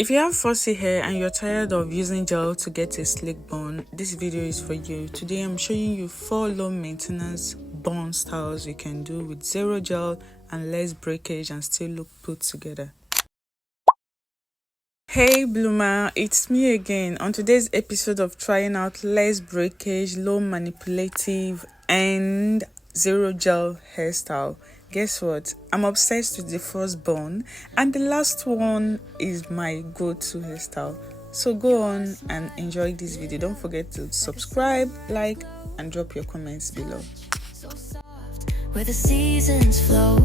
If you have fussy hair and you're tired of using gel to get a slick bun, this video is for you. Today I'm showing you 4 low maintenance bun styles you can do with zero gel and less breakage and still look put together. Hey bloomer, it's me again on today's episode of trying out less breakage, low manipulative and zero gel hairstyle. Guess what? I'm obsessed with the first bun and the last one is my go-to hairstyle. So go on and enjoy this video. Don't forget to subscribe, like and drop your comments below. Where the seasons flow,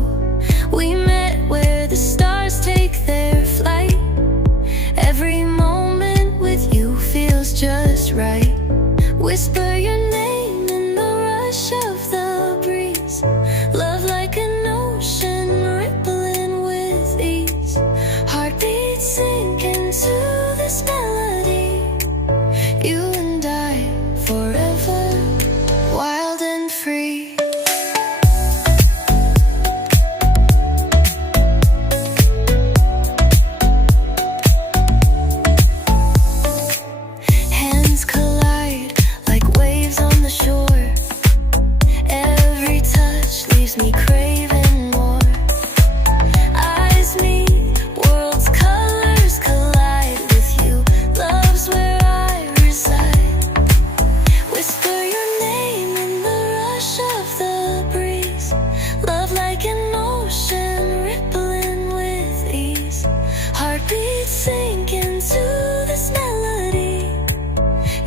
we met where the stars take their flight. Every moment with you feels just right. Whisper your name in the rush of the breeze. Love like an ocean rippling with ease. Heartbeats sink into this melody. You and I forever, wild and free. Me craving more. Eyes meet, worlds colors collide with you. Love's where I reside. Whisper your name in the rush of the breeze. Love like an ocean rippling with ease. Heartbeats sink into this melody.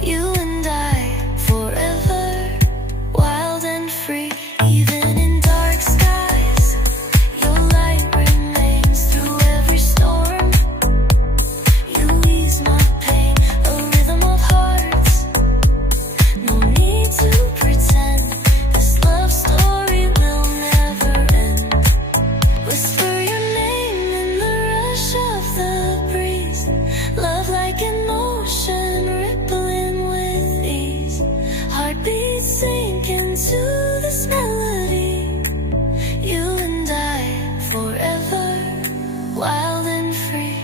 You and I forever, wild and free. Even in sink into this melody. You and I forever, wild and free.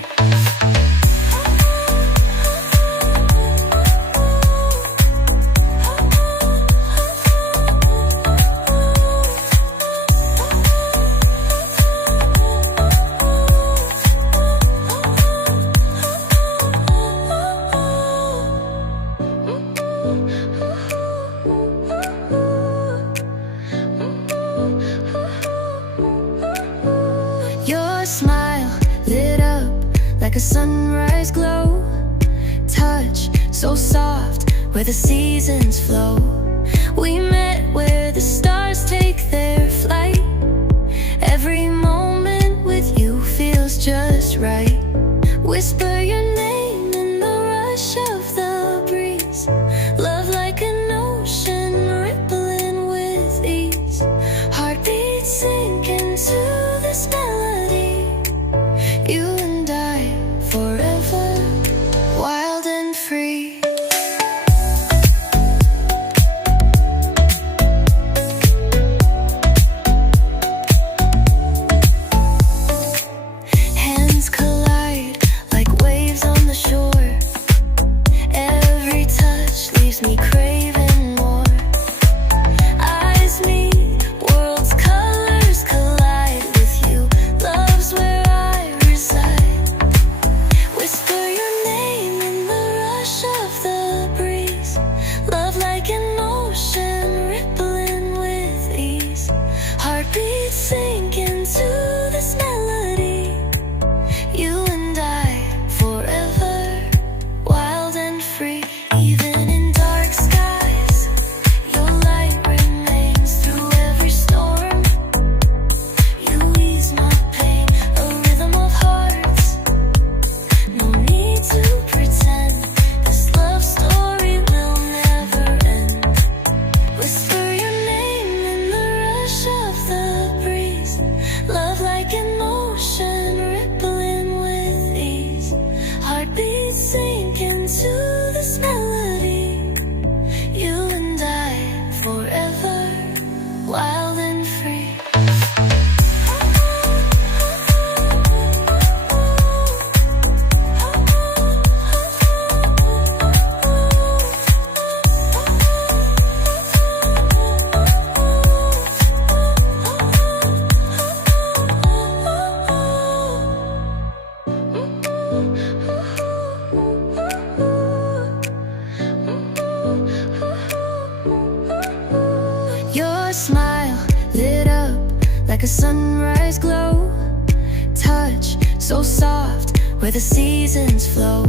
Your smile lit up like a sunrise glow. Touch so soft where the seasons flow. We met where the stars take their flight. Every moment with you feels just right. Whisper your name in the rush of the breeze. Love like an ocean rippling with ease. Heartbeats sink into this melody. You and I forever, wild and free. a sunrise glow. Touch so soft where the seasons flow.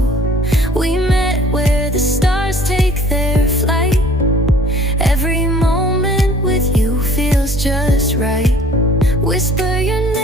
We met where the stars take their flight. Every moment with you feels just right. Whisper your